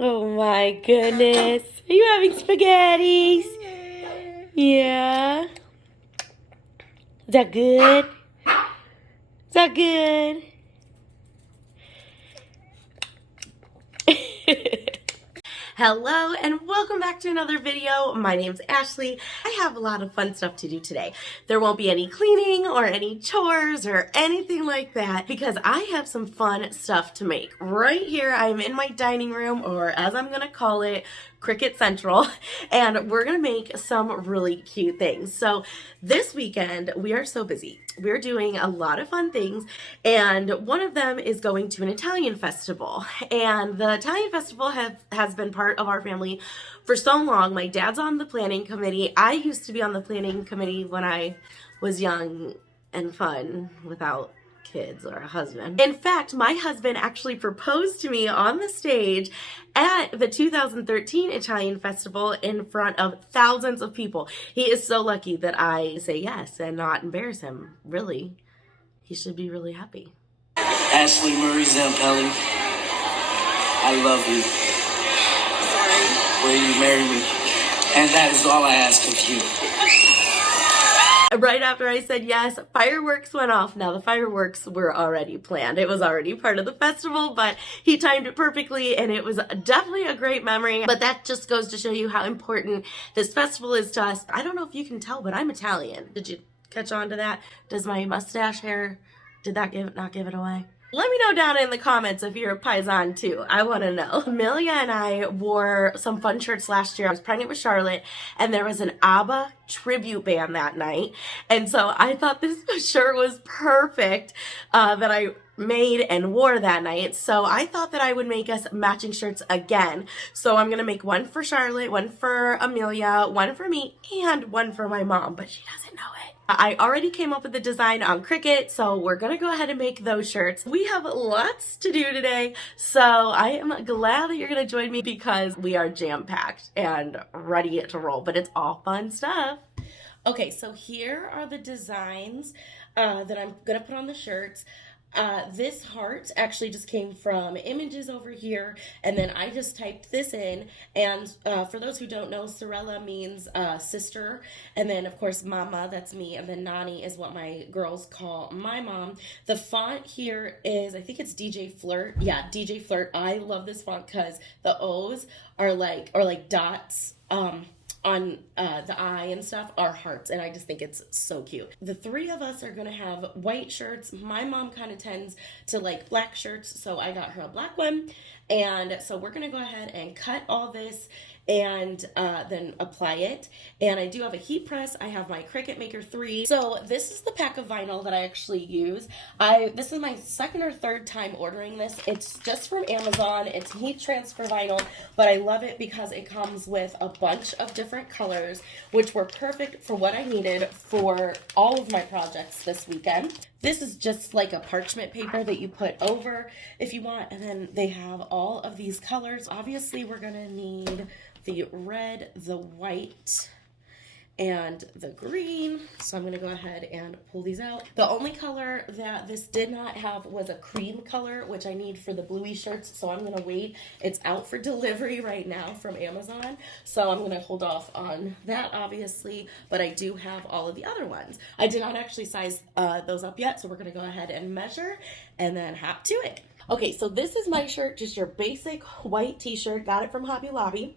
Oh my goodness. Are you having spaghettis? Yeah. Is that good? Is that good? Hello and welcome back to another video. My name's Ashley. I have a lot of fun stuff to do today. There won't be any cleaning or any chores or anything like that because I have some fun stuff to make. Right here, I'm in my dining room, or as I'm gonna call it, CRICUT Central, and we're gonna make some really cute things. So this weekend, we are so busy. We're doing a lot of fun things, and one of them is going to an Italian festival. And the Italian festival has been part of our family for so long. My dad's on the planning committee. I used to be on the planning committee when I was young and fun without kids or a husband. In fact, my husband actually proposed to me on the stage at the 2013 Italian festival in front of thousands of people. He is so lucky that I say yes and not embarrass him. Really, he should be really happy. Ashley Marie Zampelli, I love you. Sorry. Will you marry me? And that is all I ask of you. Right after I said yes, fireworks went off. Now, the fireworks were already planned. It was already part of the festival, but he timed it perfectly, and it was definitely a great memory. But that just goes to show you how important this festival is to us. I don't know if you can tell, but I'm Italian. Did you catch on to that? Does my mustache hair, did that not give it away? Let me know down in the comments if you're a Paisan too. I want to know. Amelia and I wore some fun shirts last year. I was pregnant with Charlotte, and there was an ABBA tribute band that night. And so I thought this shirt was perfect that I made and wore that night. So I thought that I would make us matching shirts again. So I'm going to make one for Charlotte, one for Amelia, one for me, and one for my mom, but she doesn't know it. I already came up with the design on CRICUT, so we're gonna go ahead and make those shirts. We have lots to do today, so I am glad that you're gonna join me because we are jam-packed and ready to roll, but it's all fun stuff. Okay, so here are the designs that I'm gonna put on the shirts. This heart actually just came from images over here, and then I just typed this in. And for those who don't know, Sorella means sister, and then of course Mama, that's me, and then Nani is what my girls call my mom. The font here is, I think it's DJ Flirt. Yeah, DJ Flirt. I love this font because the O's are like dots on the eye and stuff are hearts, and I just think it's so cute. The three of us are gonna have white shirts. My mom kind of tends to like black shirts, so I got her a black one. And so we're gonna go ahead and cut all this and then apply it. And I do have a heat press. I have my CRICUT Maker 3. So this is the pack of vinyl that I actually use. This is my second or third time ordering this. It's just from Amazon. It's heat transfer vinyl, but I love it because it comes with a bunch of different colors, which were perfect for what I needed for all of my projects this weekend. This is just like a parchment paper that you put over if you want, and then they have all of these colors. Obviously, we're gonna need the red, the white, and the green. So I'm gonna go ahead and pull these out. The only color that this did not have was a cream color, which I need for the bluey shirts, so I'm gonna wait. It's out for delivery right now from Amazon, so I'm gonna hold off on that, obviously, but I do have all of the other ones. I did not actually size those up yet, so we're gonna go ahead and measure and then hop to it. Okay, so this is my shirt, just your basic white t-shirt. Got it from Hobby Lobby.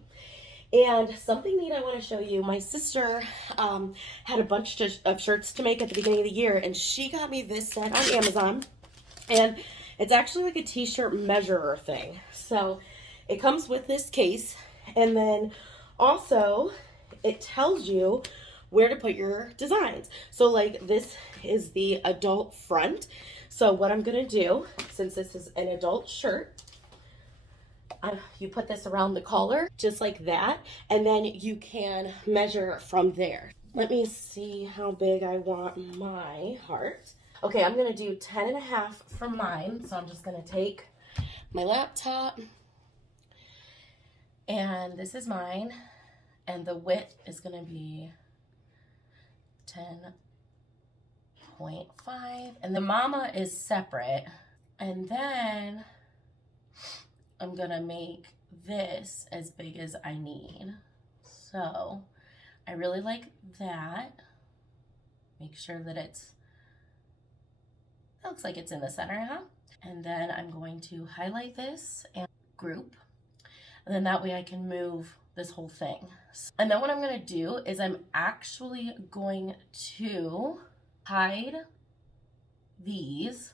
And something neat I want to show you, my sister had a bunch of shirts to make at the beginning of the year, and she got me this set on Amazon, and it's actually like a t-shirt measurer thing. So it comes with this case, and then also it tells you where to put your designs. So like this is the adult front. So what I'm gonna do, since this is an adult shirt, you put this around the collar, just like that, and then you can measure from there. Let me see how big I want my heart. Okay, I'm gonna do 10.5 for mine, so I'm just gonna take my laptop, and this is mine, and the width is gonna be 10.5, and the mama is separate, and then I'm gonna make this as big as I need. So I really like that. Make sure that it looks like it's in the center, huh? And then I'm going to highlight this and group. And then that way I can move this whole thing. And then what I'm gonna do is I'm actually going to hide these.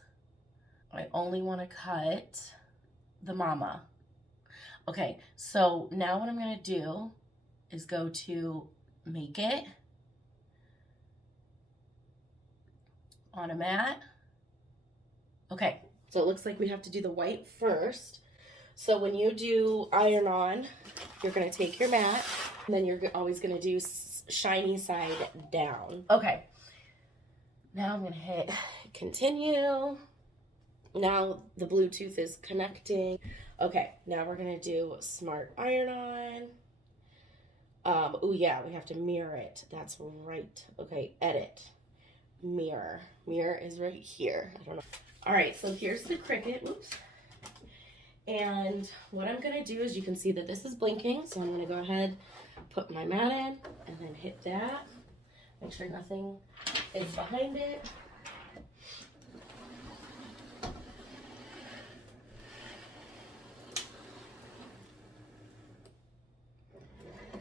I only wanna cut the mama. Okay, so now what I'm gonna do is go to make it on a mat. Okay, so it looks like we have to do the white first. So when you do iron on, you're gonna take your mat, and then you're always gonna do shiny side down. Okay, now I'm gonna hit continue. Now the Bluetooth is connecting. Okay, now we're gonna do smart iron on. Oh yeah, we have to mirror it. That's right. Okay, edit. Mirror. Mirror is right here. I don't know. All right, so here's the CRICUT. Oops. And what I'm gonna do is you can see that this is blinking. So I'm gonna go ahead, put my mat in, and then hit that. Make sure nothing is behind it.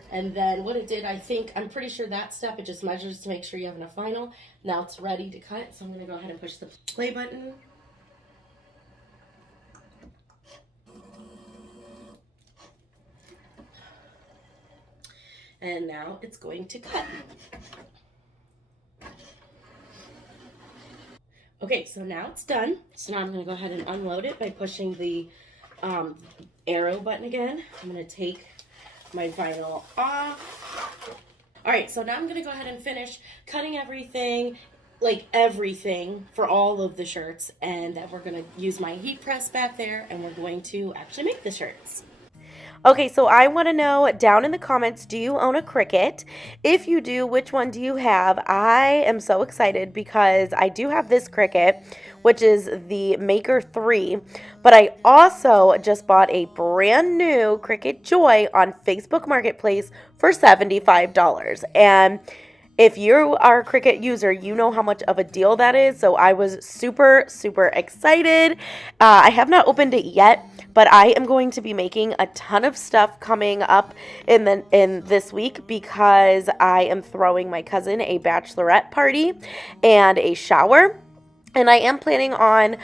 And then what it did, I'm pretty sure that step, it just measures to make sure you have enough vinyl. Now it's ready to cut, so I'm gonna go ahead and push the play button. And now it's going to cut. Okay, so now it's done. So now I'm gonna go ahead and unload it by pushing the arrow button again. I'm gonna take my vinyl off. All right, so now I'm gonna go ahead and finish cutting everything, like everything for all of the shirts, and then we're gonna use my heat press back there, and we're going to actually make the shirts. Okay, so I want to know down in the comments, do you own a CRICUT? If you do, which one do you have? I am so excited because I do have this CRICUT, which is the Maker 3, but I also just bought a brand new CRICUT Joy on Facebook Marketplace for $75. And if you are a CRICUT user, you know how much of a deal that is. So I was super, super excited. I have not opened it yet, but I am going to be making a ton of stuff coming up in this week because I am throwing my cousin a bachelorette party and a shower. And I am planning on,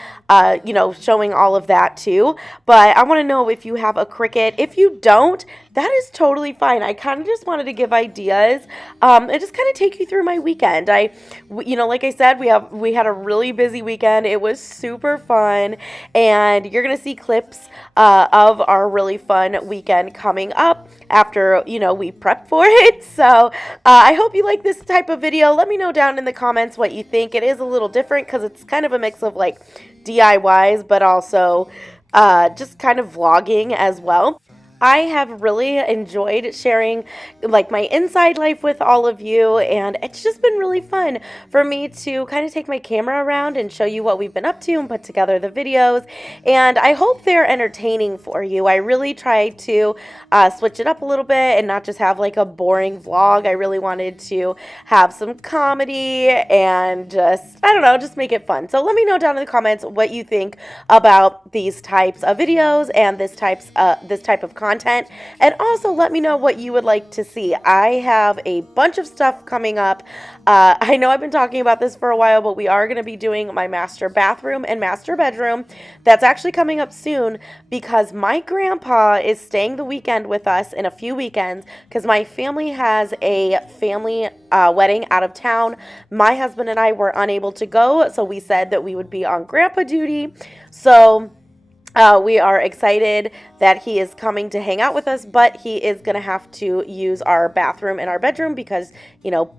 showing all of that too. But I want to know if you have a CRICUT. If you don't, that is totally fine. I kind of just wanted to give ideas and just kind of take you through my weekend. Like I said, we had a really busy weekend. It was super fun. And you're going to see clips of our really fun weekend coming up after, we prep for it. So I hope you like this type of video. Let me know down in the comments what you think. It is a little different because it's kind of a mix of like DIYs, but also just kind of vlogging as well. I have really enjoyed sharing like my inside life with all of you, and it's just been really fun for me to kind of take my camera around and show you what we've been up to and put together the videos, and I hope they're entertaining for you. I really tried to switch it up a little bit and not just have like a boring vlog. I really wanted to have some comedy and just make it fun. So let me know down in the comments what you think about these types of videos and this type of content. And also let me know what you would like to see. I have a bunch of stuff coming up. I know I've been talking about this for a while, but we are going to be doing my master bathroom and master bedroom. That's actually coming up soon because my grandpa is staying the weekend with us in a few weekends because my family has a family wedding out of town. My husband and I were unable to go, so we said that we would be on grandpa duty. So we are excited that he is coming to hang out with us, but he is going to have to use our bathroom and our bedroom because,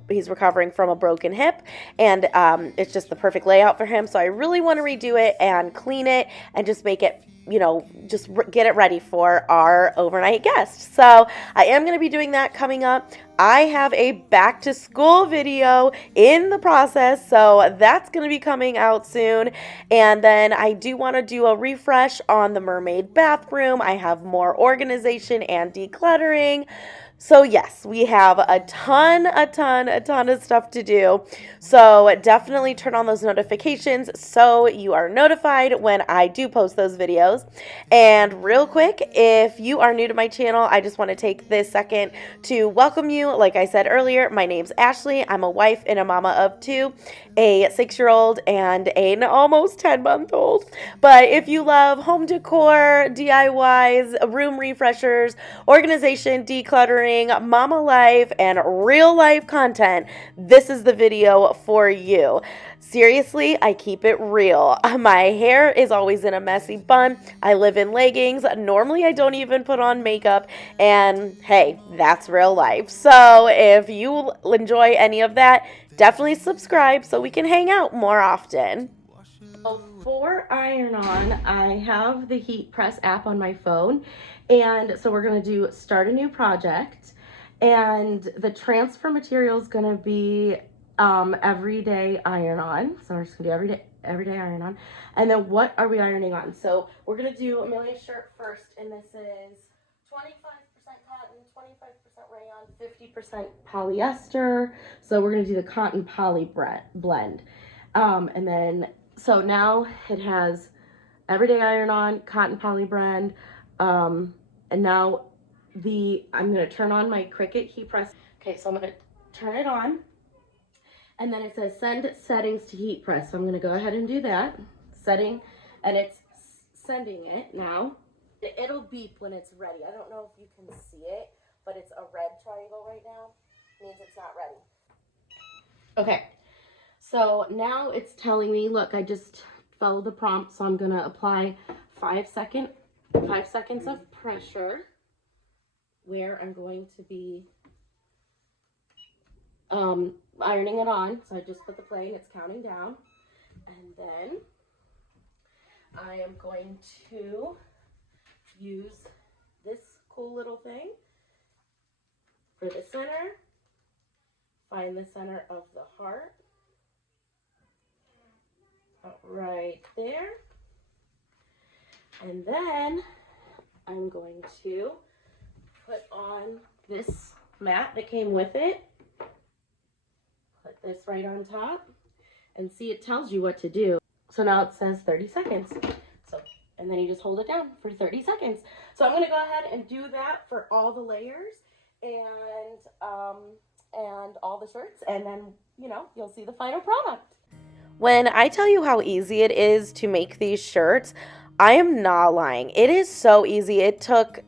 he's recovering from a broken hip, and it's just the perfect layout for him. So I really want to redo it and clean it and just make it, get it ready for our overnight guests. So I am going to be doing that coming up. I have a back to school video in the process, so that's going to be coming out soon. And then I do want to do a refresh on the mermaid bathroom. I have more organization and decluttering. So yes, we have a ton of stuff to do. So definitely turn on those notifications so you are notified when I do post those videos. And real quick, if you are new to my channel, I just want to take this second to welcome you. Like I said earlier, my name's Ashley. I'm a wife and a mama of two, a 6-year-old and an almost 10-month-old. But if you love home decor, DIYs, room refreshers, organization, decluttering, mama life, and real life content, this is the video for you. Seriously, I keep it real. My hair is always in a messy bun. I live in leggings. Normally, I don't even put on makeup. And hey, that's real life. So if you enjoy any of that, definitely subscribe so we can hang out more often. So for iron on, I have the Heat Press app on my phone. And so we're going to do start a new project. And the transfer material is going to be everyday iron on. So we're just going to do everyday iron on. And then what are we ironing on? So we're going to do Amelia's shirt first. And this is 25% cotton, 25% rayon, 50% polyester. So we're going to do the cotton poly blend. And then, so now it has everyday iron on, cotton poly blend. And now I'm going to turn on my CRICUT heat press. Okay, so I'm going to turn it on. And then it says send settings to heat press. So I'm going to go ahead and do that. Setting, and it's sending it now. It'll beep when it's ready. I don't know if you can see it, but it's a red triangle right now. It means it's not ready. Okay, so now it's telling me, look, I just followed the prompt, so I'm going to apply 5 seconds of pressure where I'm going to be ironing it on. So I just put the play and it's counting down. And then I am going to use this cool little thing for the center. Find the center of the heart. Right there. And then I'm going to put on this mat that came with it. Put this right on top. And see, it tells you what to do. So now it says 30 seconds. So, and then you just hold it down for 30 seconds. So I'm going to go ahead and do that for all the layers and all the shirts. And then, you know, you'll see the final product. When I tell you how easy it is to make these shirts, I am not lying. It is so easy. It took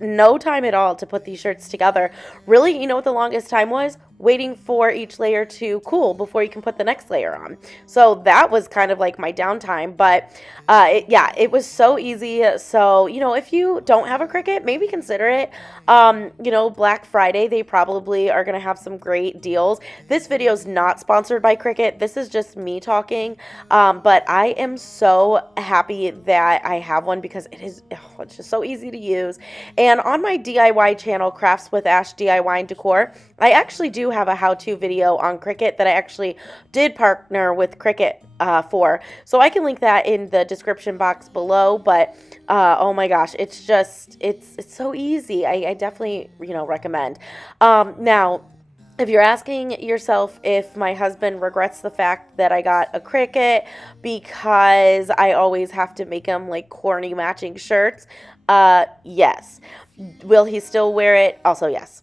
no time at all to put these shirts together. Really, you know what the longest time was? Waiting for each layer to cool before you can put the next layer on. So that was kind of like my downtime, but it was so easy. So, you know, if you don't have a CRICUT, maybe consider it. You know, Black Friday, they probably are going to have some great deals. This video is not sponsored by CRICUT. This is just me talking. But I am so happy that I have one because it's just so easy to use. And on my DIY channel, Crafts with Ash DIY and Decor, I actually do have a how-to video on CRICUT that I actually did partner with CRICUT for. So I can link that in the description box below. But oh my gosh, it's just, it's so easy. I definitely, you know, recommend. Now, if you're asking yourself if my husband regrets the fact that I got a CRICUT because I always have to make him like corny matching shirts, yes. Will he still wear it? Also, yes.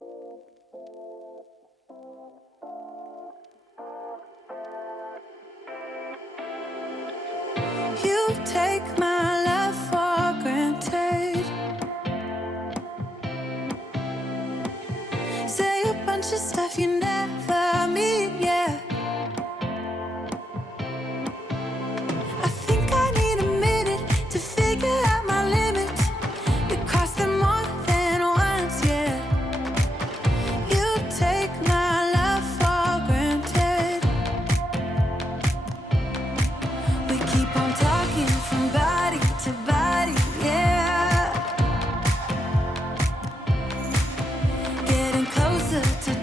You take my love for granted. Say a bunch of stuff you never mean, yeah. I think I need a minute to figure out my limits. You cross them more than once, yeah. You take my love for granted. We keep on talking from body to body, yeah. Getting closer to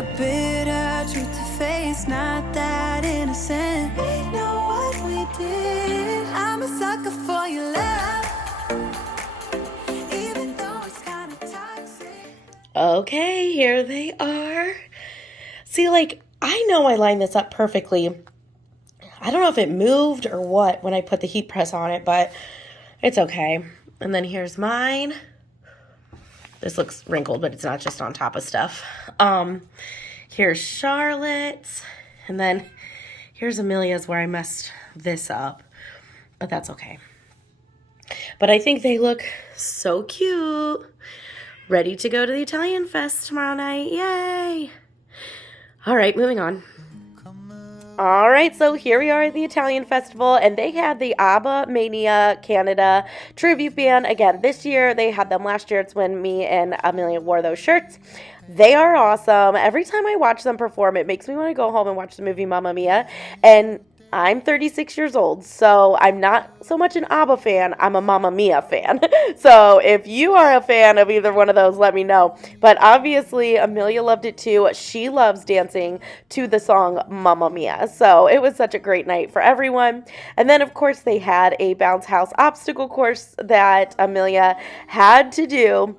A bitter truth to face, not that innocent. We know what we did. I'm a sucker for your love, even though it's kind of toxic. Okay, here they are. See, like, I know I lined this up perfectly. I don't know if it moved or what when I put the heat press on it, but it's okay. And then here's mine. This looks wrinkled, but it's not just on top of stuff. Here's Charlotte's. And then here's Amelia's where I messed this up. But that's okay. But I think they look so cute. Ready to go to the Italian Fest tomorrow night. Yay! All right, moving on. All right, so here we are at the Italian Festival, and they had the ABBA Mania Canada tribute band. Again, this year, they had them last year. It's when me and Amelia wore those shirts. They are awesome. Every time I watch them perform, it makes me want to go home and watch the movie Mamma Mia. And I'm 36 years old, so I'm not so much an ABBA fan. I'm a Mamma Mia fan. So if you are a fan of either one of those, let me know. But obviously, Amelia loved it too. She loves dancing to the song Mamma Mia. So it was such a great night for everyone. And then, of course, they had a bounce house obstacle course that Amelia had to do.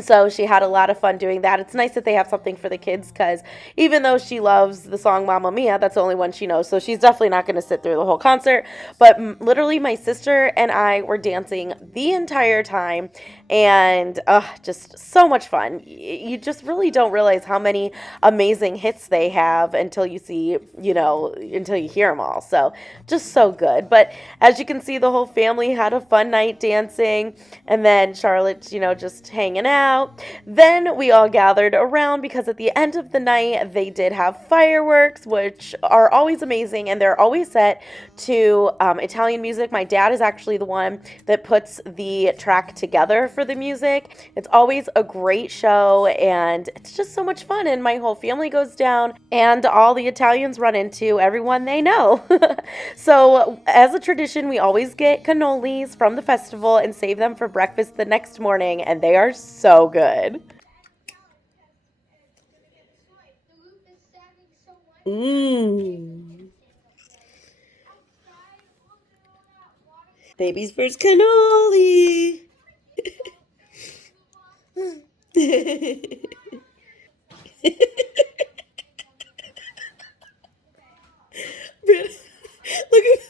So she had a lot of fun doing that. It's nice that they have something for the kids because even though she loves the song Mamma Mia, that's the only one she knows. So she's definitely not going to sit through the whole concert. But literally my sister and I were dancing the entire time. And just so much fun. You just really don't realize how many amazing hits they have until you see, until you hear them all. So just so good. But as you can see, the whole family had a fun night dancing. And then Charlotte, just hanging out. Then we all gathered around because at the end of the night, they did have fireworks, which are always amazing. And they're always set to Italian music. My dad is actually the one that puts the track together for the music. It's always a great show and it's just so much fun, and my whole family goes down and all the Italians run into everyone they know. So as a tradition, we always get cannolis from the festival and save them for breakfast the next morning, and they are so good. Baby's first cannoli. Look at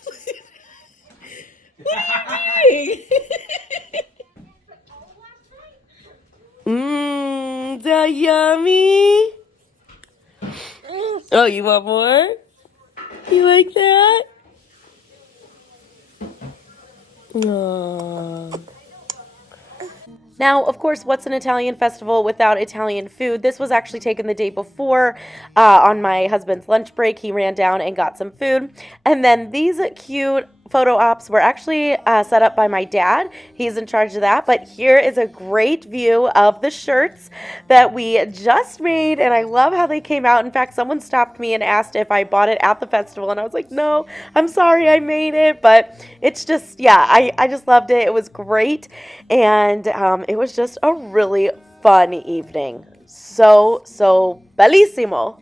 what are you doing? So yummy. Oh, you want more? You like that? Aww. Now, of course, what's an Italian festival without Italian food? This was actually taken the day before on my husband's lunch break. He ran down and got some food. And then these cute photo ops were actually set up by my dad. He's in charge of that. But here is a great view of the shirts that we just made. And I love how they came out. In fact, someone stopped me and asked if I bought it at the festival. And I was like, no, I'm sorry I made it. But it's just, yeah, I just loved it. It was great. And it was just a really fun evening. So bellissimo.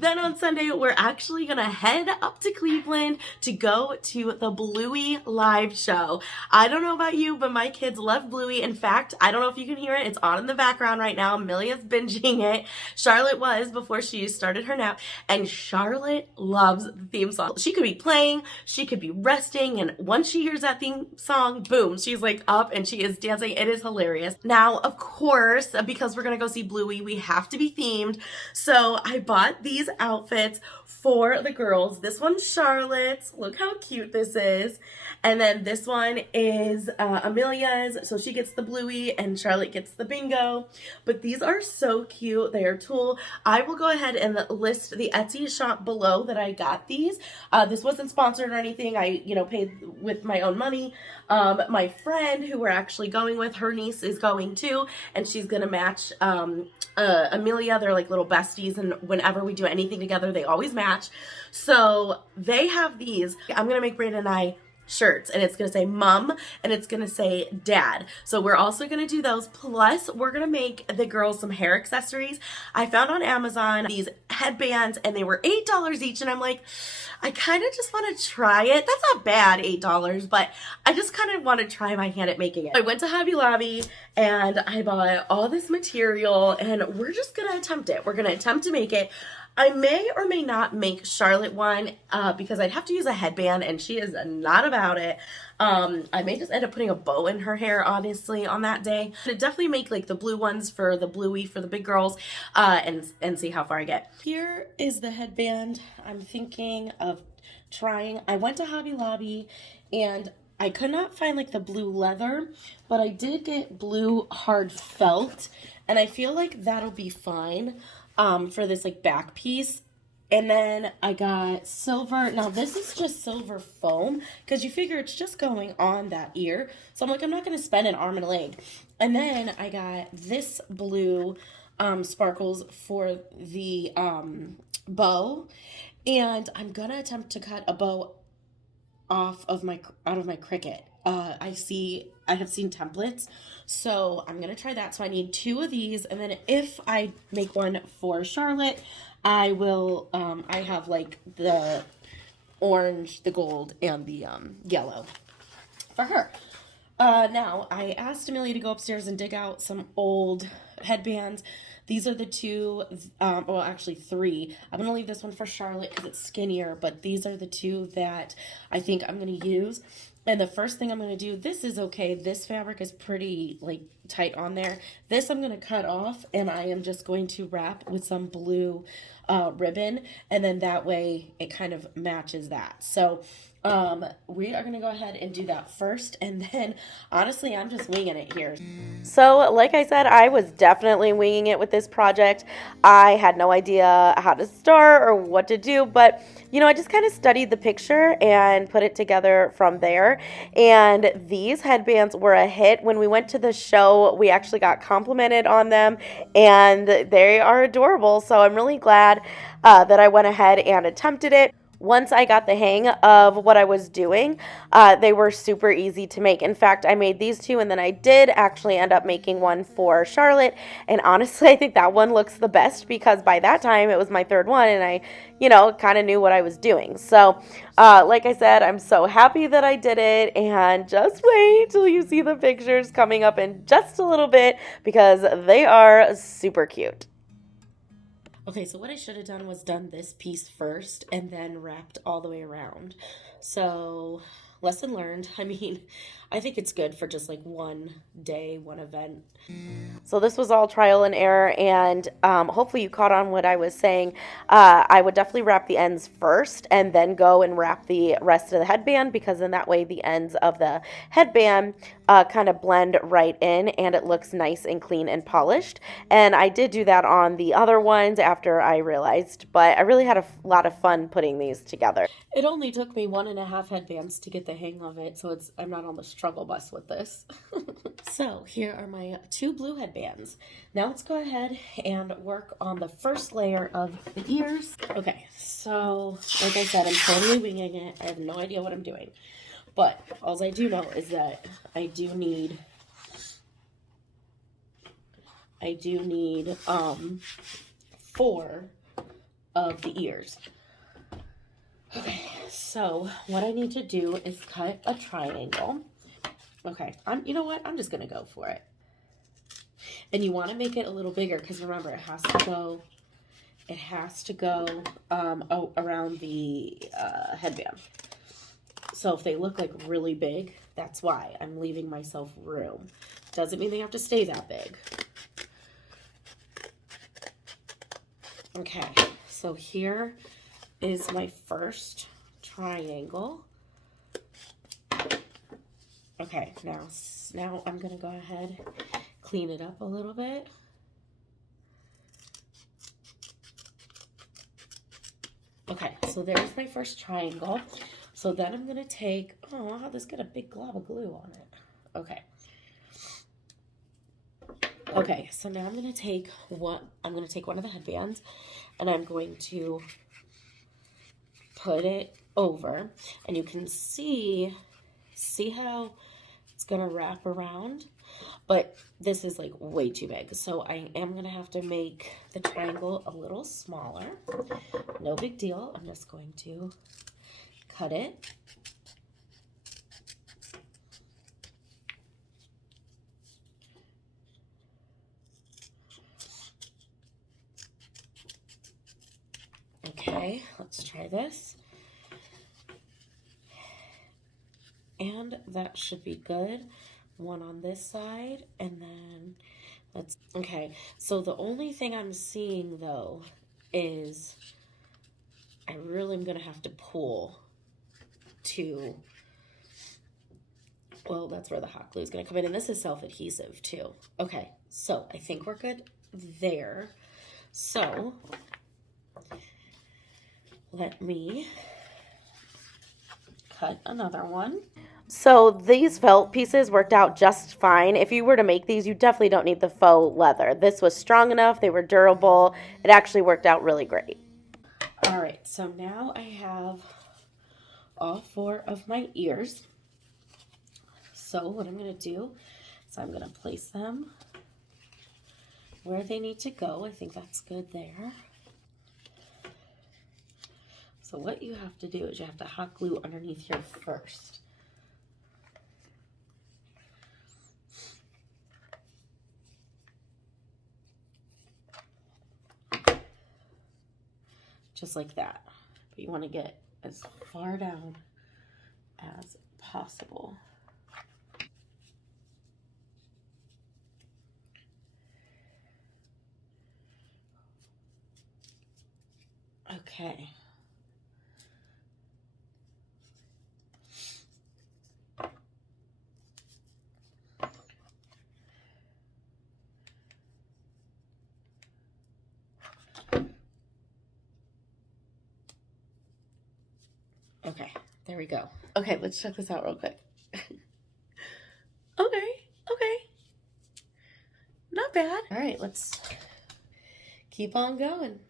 Then on Sunday, we're actually going to head up to Cleveland to go to the Bluey live show. I don't know about you, but my kids love Bluey. In fact, I don't know if you can hear it. It's on in the background right now. Amelia's binging it. Charlotte was before she started her nap. And Charlotte loves the theme song. She could be playing, she could be resting, and once she hears that theme song, boom, she's like up and she is dancing. It is hilarious. Now, of course, because we're going to go see Bluey, we have to be themed. So I bought these outfits for the girls. This one's Charlotte's. Look how cute this is. And then this one is Amelia's. So she gets the Bluey and Charlotte gets the bingo. But these are so cute. They are tulle. I will go ahead and list the Etsy shop below that I got these. This wasn't sponsored or anything. I, paid with my own money. My friend who we're actually going with, her niece is going too, and she's gonna match Amelia. They're like little besties, and whenever we do anything together, they always match. So they have these. I'm gonna make Brandon and I shirts, and it's going to say mom and it's going to say dad. So we're also going to do those. Plus we're going to make the girls some hair accessories. I found on Amazon these headbands and they were $8 each, and I'm like, I kind of just want to try it. That's not bad, $8, but I just kind of want to try my hand at making it. I went to Hobby Lobby and I bought all this material, and we're just going to attempt it. We're going to attempt to make it. I may or may not make Charlotte one because I'd have to use a headband and she is not about it. I may just end up putting a bow in her hair, honestly, on that day. I'd definitely make like the blue ones for the bluey for the big girls and see how far I get. Here is the headband I'm thinking of trying. I went to Hobby Lobby and I could not find like the blue leather, but I did get blue hard felt, and I feel like that'll be fine for this like back piece. And then I got silver. Now this is just silver foam because you figure it's just going on that ear. So I'm like, I'm not going to spend an arm and a leg. And then I got this blue sparkles for the bow. And I'm going to attempt to cut a bow out of my CRICUT. I have seen templates, so I'm gonna try that. So I need 2 of these, and then if I make one for Charlotte, I will I have like the orange, the gold, and the yellow for her. Now I asked Amelia to go upstairs and dig out some old headbands. These are the 2, well actually 3. I'm gonna leave this one for Charlotte because it's skinnier, but these are the 2 that I think I'm gonna use. And the first thing I'm going to do, this is okay. This fabric is pretty like tight on there. This I'm going to cut off, and I am just going to wrap with some blue ribbon, and then that way it kind of matches that. So we are going to go ahead and do that first, and then honestly I'm just winging it here. So like I said, I was definitely winging it with this project. I had no idea how to start or what to do, but you know, I just kind of studied the picture and put it together from there. And these headbands were a hit. When we went to the show, we actually got complimented on them, and they are adorable. So I'm really glad that I went ahead and attempted it. Once I got the hang of what I was doing, they were super easy to make. In fact, I made these 2, and then I did actually end up making one for Charlotte. And honestly, I think that one looks the best because by that time it was my 3rd one, and I, you know, kind of knew what I was doing. So, like I said, I'm so happy that I did it, and just wait till you see the pictures coming up in just a little bit because they are super cute. Okay, so what I should have done was done this piece first and then wrapped all the way around. So, lesson learned. I mean, I think it's good for just like one day, one event. So this was all trial and error, and hopefully you caught on what I was saying. I would definitely wrap the ends first and then go and wrap the rest of the headband, because in that way the ends of the headband kind of blend right in and it looks nice and clean and polished. And I did do that on the other ones after I realized, but I really had a lot of fun putting these together. It only took me 1.5 headbands to get the hang of it, so I'm not on the struggle bus with this. So here are my 2 blue headbands. Now let's go ahead and work on the first layer of the ears. Okay, so like I said, I'm totally winging it. I have no idea what I'm doing. But all I do know is that I do need 4 of the ears. Okay, so what I need to do is cut a triangle. Okay, you know what? I'm just going to go for it. And you want to make it a little bigger because remember, it has to go around the headband. So if they look like really big, that's why I'm leaving myself room. Doesn't mean they have to stay that big. Okay, so here is my first triangle. Okay, now I'm gonna go ahead, clean it up a little bit. Okay, so there's my first triangle. So then I'm gonna take, oh wow, this got a big glob of glue on it. Okay. Okay, so now I'm gonna take one of the headbands and I'm going to put it over, and you can see See how it's gonna wrap around? But this is like way too big. So I am gonna have to make the triangle a little smaller. No big deal. I'm just going to cut it. Okay, let's try this. And that should be good. One on this side, and then okay, so the only thing I'm seeing though is I really am gonna have to pull to, well, that's where the hot glue is gonna come in, and this is self-adhesive too. Okay, so I think we're good there. So let me cut another one. So these felt pieces worked out just fine. If you were to make these, you definitely don't need the faux leather. This was strong enough. They were durable. It actually worked out really great. All right, so now I have all 4 of my ears. So what I'm going to do is I'm going to place them where they need to go. I think that's good there. So what you have to do is you have to hot glue underneath here first. Just like that. But you want to get as far down as possible. Okay. Okay, there we go. Okay, let's check this out real quick. Okay. Not bad. All right, let's keep on going.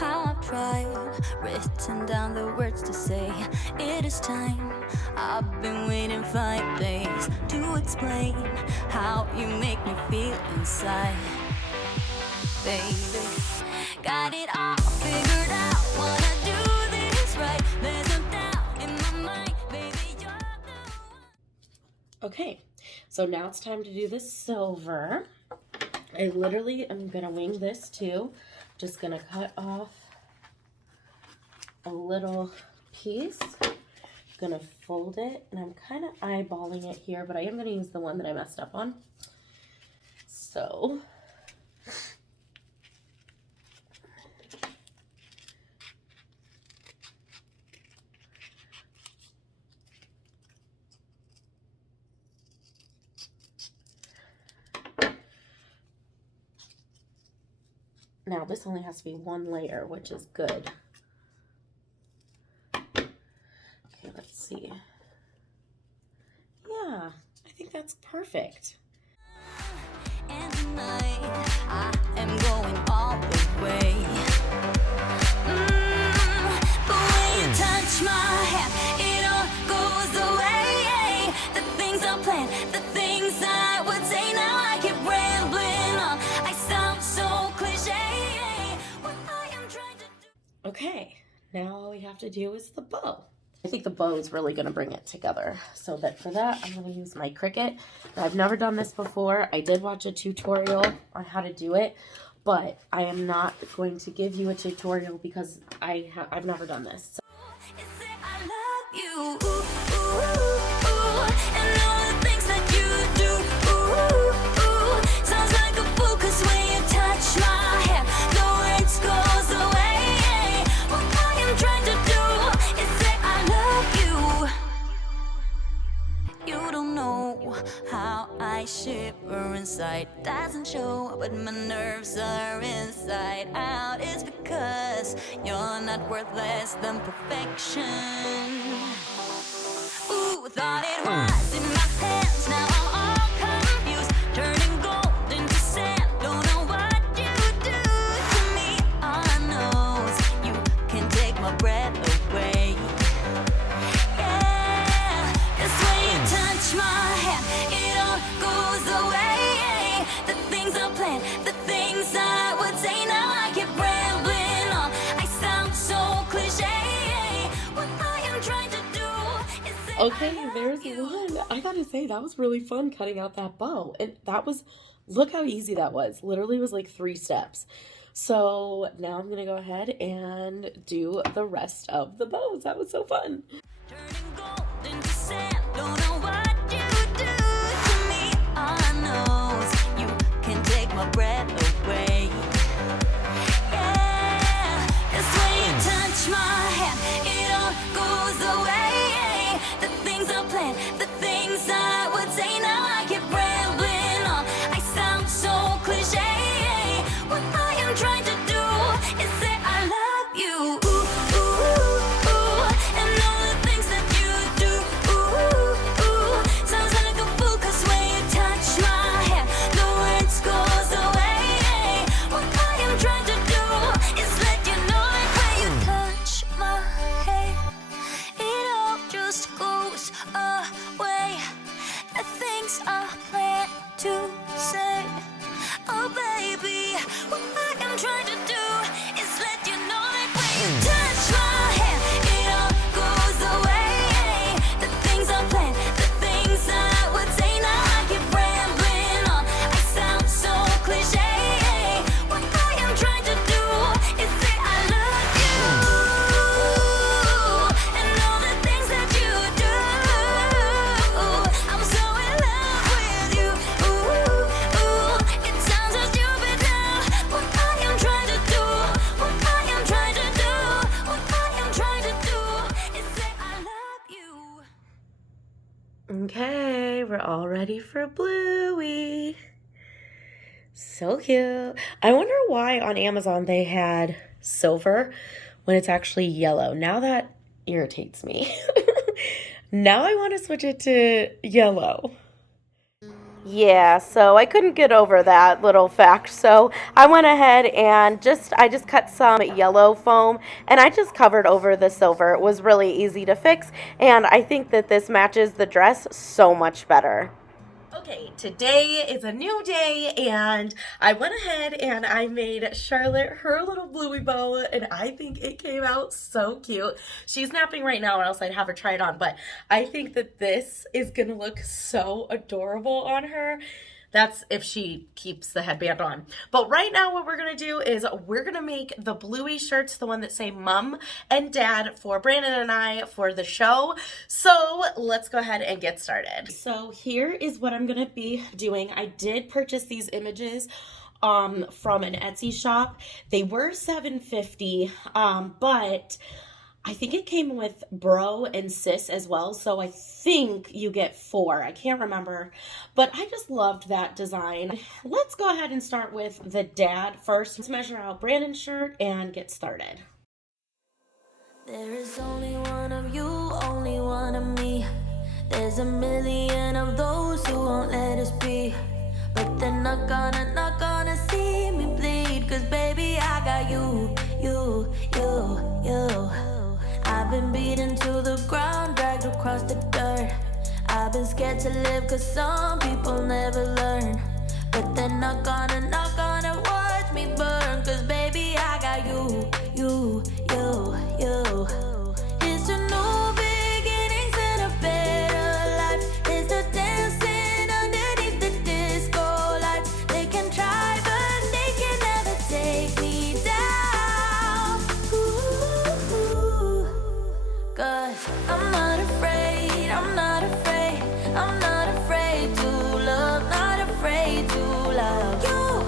I've tried, written down the words to say it is time. I've been waiting 5 days to explain how you make me feel inside. Baby, got it all figured out, wanna do this right. There's no doubt in my mind, baby, you're the one. Okay, so now it's time to do the silver. I literally am gonna wing this too. Just gonna cut off a little piece, gonna fold it, and I'm kind of eyeballing it here, but I am gonna use the one that I messed up on. So now this only has to be 1 layer, which is good. Okay, let's see. Yeah, I think that's perfect. And tonight I am going all the way. The way you touch my hand, it all goes away. The things I planned, the things I would say, now I keep rambling on. I sound so cliche. What I am trying to do. Okay, now all we have to do is the bow. I think the bow is really going to bring it together. So that for that, I'm going to use my CRICUT. Now, I've never done this before. I did watch a tutorial on how to do it, but I am not going to give you a tutorial because I've never done this. So You say I love you, and all the things that you do, sounds like a fool, 'cause when you touch my hair, the words goes away. What I am trying to do is say I love you. You don't know how I shiver inside. Doesn't show, but my nerves are inside out. It's because you're not worth less than perfection. Ooh, Thought it was in my hands, now I'm all confused. Turning gold into sand, don't know what you do to me. All I know is you can take my breath away. Yeah, 'cause when you touch my hand, it all goes away. The things I planned, the things I would say, now I keep rambling on. I sound so cliche. What I am trying to do is say Okay, there's one. I gotta say, that was really fun cutting out that bow. And that was, look how easy that was. Literally was like 3 steps. So now I'm gonna go ahead and do the rest of the bows. That was so fun. turning gold into sand, don't know what you do to me. All I know is you can take my breath away. Yeah, 'cause when you touch my hand, it all goes away. The things I planned, the things I would say, now I keep rambling on. I sound so cliche. What I am trying to do is say I love you. Ooh, ooh, ooh, and all the things that you do. Ooh, ooh, sounds like a fool, 'cause when you touch my hand, the words goes away. What I am trying to do is let you know that when you touch my hand, it all just goes away. The things I plan to say, oh baby, what I am trying to do is let you know that when you touch my hand, it all goes away. The things I plan, the things I would say, now I keep rambling on. I sound so cliche. What I am trying to do is say I love you, and all the things that you do. I'm so in love with you. Ooh, it sounds so stupid now. What I am trying to do, what I am trying to do, what I am trying to do is say I love you. Okay, we're all ready for Bluey. So cute. I wonder why on Amazon they had silver when it's actually yellow. Now that irritates me. Now I want to switch it to yellow. Yeah, so I couldn't get over that little fact. So I went ahead and I just cut some yellow foam and I just covered over the silver. It was really easy to fix, and I think that this matches the dress so much better. Okay, today is a new day, and I went ahead and I made Charlotte her little Bluey bow, and I think it came out so cute. She's napping right now, or else I'd have her try it on, but I think that this is gonna look so adorable on her. That's if she keeps the headband on. But right now what we're going to do is we're going to make the Bluey shirts, the one that say Mom and Dad, for Brandon and I for the show. So let's go ahead and get started. So here is what I'm going to be doing. I did purchase these images from an Etsy shop. They were $7.50, but I think it came with bro and sis as well, so I think you get 4. I can't remember, but I just loved that design. Let's go ahead and start with the dad first. Let's measure out Brandon's shirt and get started. There is only one of you, only one of me. There's a million of those who won't let us be, but they're not gonna see me bleed, 'cause baby I got you. I've been beaten to the ground, dragged across the dirt. I've been scared to live, 'cause some people never learn, but they're not gonna watch me burn, 'cause baby I got you. Here's to new beginnings and a better life. Here's to dancing underneath the disco lights. They can try, but they can never take me down. Ooh, 'cause I'm not afraid, I'm not afraid, I'm not afraid to love, not afraid to love you.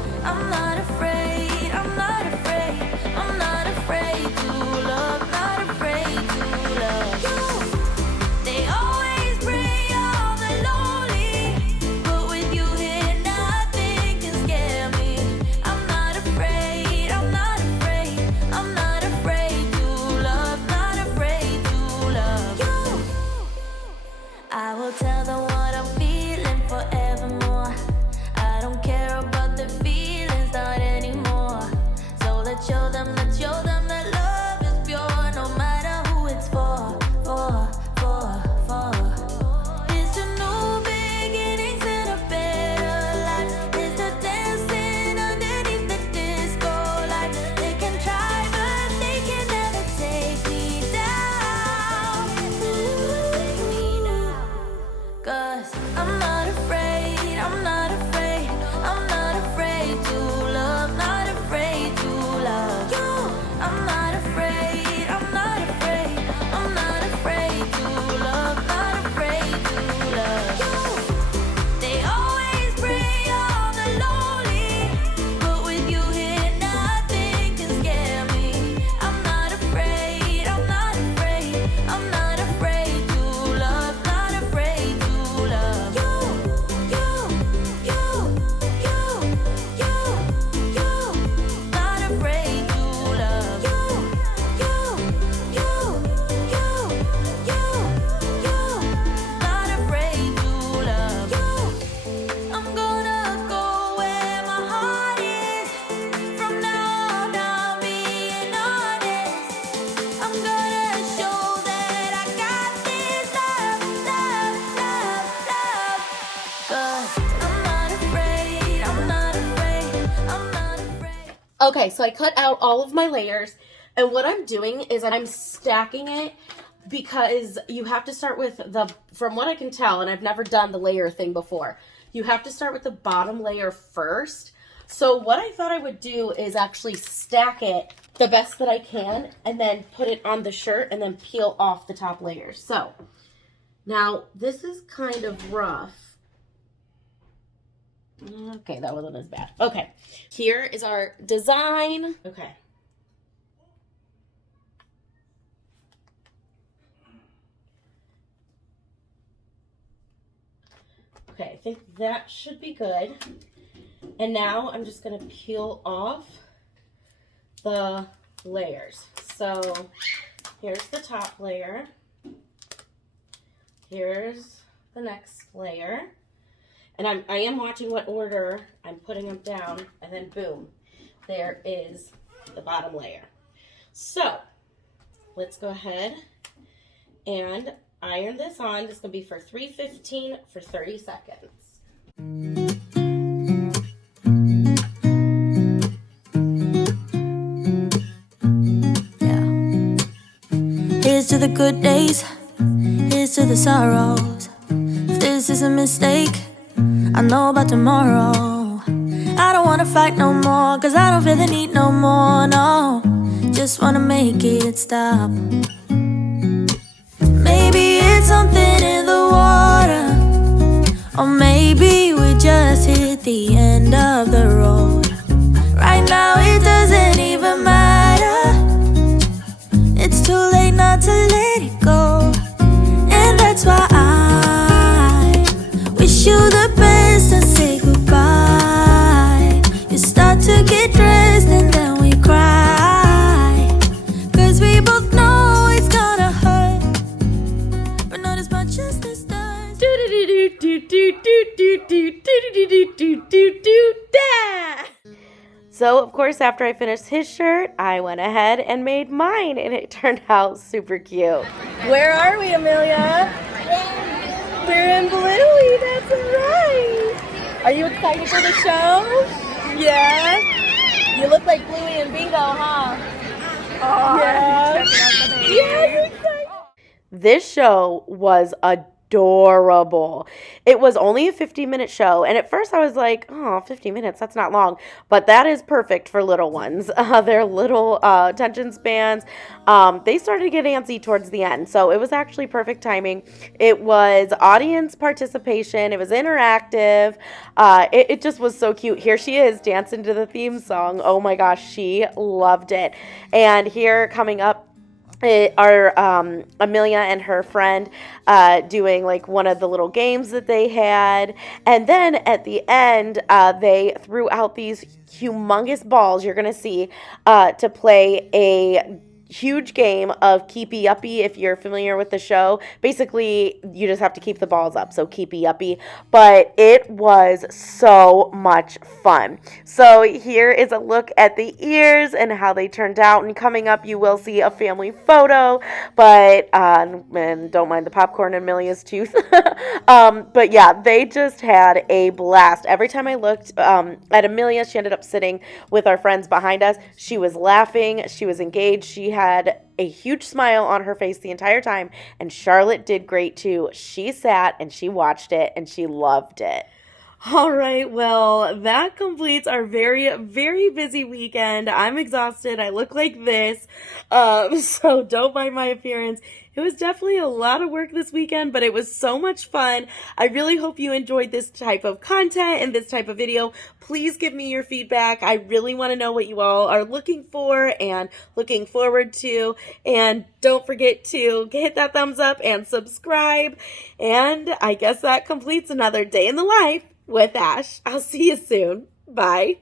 Okay, so I cut out all of my layers, and what I'm doing is I'm stacking it because you have to start with from what I can tell, and I've never done the layer thing before, you have to start with the bottom layer first. So what I thought I would do is actually stack it the best that I can, and then put it on the shirt, and then peel off the top layers. So now this is kind of rough. Okay, that wasn't as bad. Okay, here is our design. Okay. Okay, I think that should be good. And now I'm just going to peel off the layers. So here's the top layer. Here's the next layer. And I am watching what order I'm putting them down, and then boom, there is the bottom layer. So let's go ahead and iron this on. This is going to be for 315 for 30 seconds. Yeah. Here's to the good days, here's to the sorrows. If this is a mistake, I know about tomorrow. I don't wanna fight no more, cause I don't feel the need no more, no. Just wanna make it stop. Maybe it's something in the water, or maybe we just hit the end of the road. Right now it doesn't even matter. It's too late not to let it go. And that's why I wish you the best and say goodbye. You start to get dressed and then we cry, cause we both know it's gonna hurt, but not as much as this does. So, of course, after I finished his shirt, I went ahead and made mine, and it turned out super cute. Where are we, Amelia? We're in Bluey, that's right. Are you excited for the show? Yeah? You look like Bluey and Bingo, huh? Oh, yeah. Yes, excited. This show was adorable. It was only a 15-minute show, and at first I was like, oh, 50 minutes, that's not long, but that is perfect for little ones. Their little attention spans, they started to get antsy towards the end, so it was actually perfect timing. It was audience participation, it was interactive, it just was so cute. Here she is dancing to the theme song. Oh my gosh, she loved it. And here coming up are Amelia and her friend doing like one of the little games that they had, and then at the end they threw out these humongous balls you're gonna see to play a huge game of keepy uppy. If you're familiar with the show, basically you just have to keep the balls up, so keepy uppy, but it was so much fun. So here is a look at the ears and how they turned out, and coming up you will see a family photo, but and don't mind the popcorn in Amelia's tooth. But yeah, they just had a blast. Every time I looked at Amelia, she ended up sitting with our friends behind us. She was laughing, she was engaged, she had a huge smile on her face the entire time, and Charlotte did great too. She sat and she watched it and she loved it. All right, well, that completes our very, very busy weekend. I'm exhausted. I look like this, so don't mind my appearance. It was definitely a lot of work this weekend, but it was so much fun. I really hope you enjoyed this type of content and this type of video. Please give me your feedback. I really want to know what you all are looking for and looking forward to. And don't forget to hit that thumbs up and subscribe. And I guess that completes another day in the life with Ash. I'll see you soon. Bye.